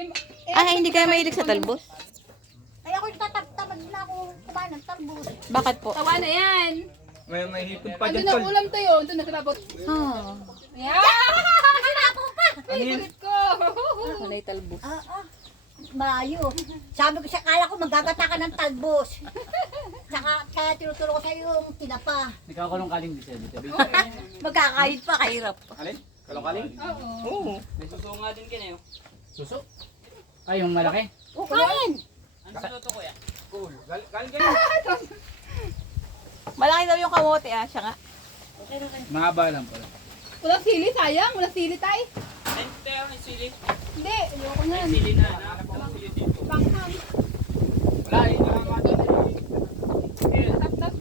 Hindi kayo mahilig sa talbos? Ay ako tatamad na ako kumain ng talbos. Bakit po? Tawa na yan. May hipon pa Ano dyan, na tol. ulam tayo? Ito na kinabot. Ah, Yan! Ako pa. Ay, kulit ko. walay talbos. Mayo. Sabi ko siya, kala ko magagata ka ng talbos. Kaya tinuturo ko sa yung tinapa. Nagkakakulong kaling dito. Magkakahit pa, kahirap. Alin? Kalong-kaling? Oo. Oo. May suso nga din kayo. Suso? Ay, yung malaki? O, kain. Ano suso ko ya? Cool. Galing galing. Malaki daw yung kamote siya nga. Mahaba lang pala. Walang sili, sayang. Walang sili tayo. Ay, tayo may sili. Hindi, ayoko na. Sili na. Nahanap ko ng sili dito. Pangham. Wala, yung mga doon. Tap-tap.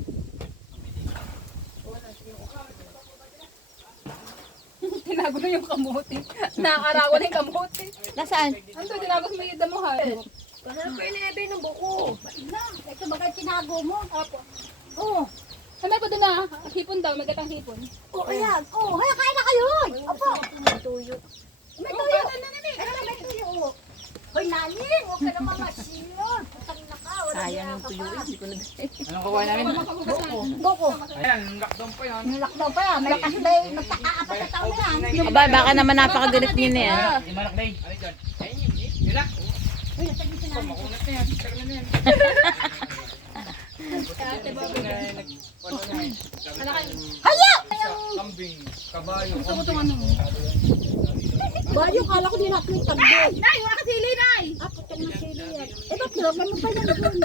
Tinago na yung kamote. Nakakarawan na yung kamote. Nasaan? Ano, tinago sa may damuhan. Pasarap ko inebe ng buko. Na, ito bagay tinago mo. Apo. Oo. May pa doon na. Hipon daw, may gatang hipon. Oh, ayan. Oh, kaya kain na kayo. Opo. May tuyo. May tuyo. Ito, may tuyo. Oh. Hoy, nanin. Huwag ka na mamasilon. Putang na ka. Wala Sayang niya yung ka tuyo. pa. Hindi ko nag... Anong kukuha namin? Buko. Ayan, lockdown pa yan. Yung lockdown pa yan. Malakas ba yung magpaka-apat na taon na yan. Aba, baka naman napakagalit niyo na yan. Yung malak na Ano dyan? Ayun yun. Yun lang. Uy, nasa gitna na. Makunat na yan. Karna na yan. Haya! Kambing, kabayo, Gusto ko itong ano. Bayo, kala ko din natin yung talbos. Nay, wala ka sili, Nay! Putang na sili yan. Eh, ba't naman mo pa yan doon?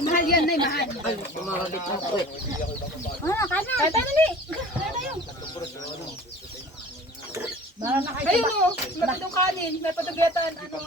Mahal yan, Nay, mahal. Kumagabit ng puwet. Kain na. Kaya tayo nali. Kaya tayo. Meron na kayo. Ayun o, may patong kanin, may patong gataan. Ano,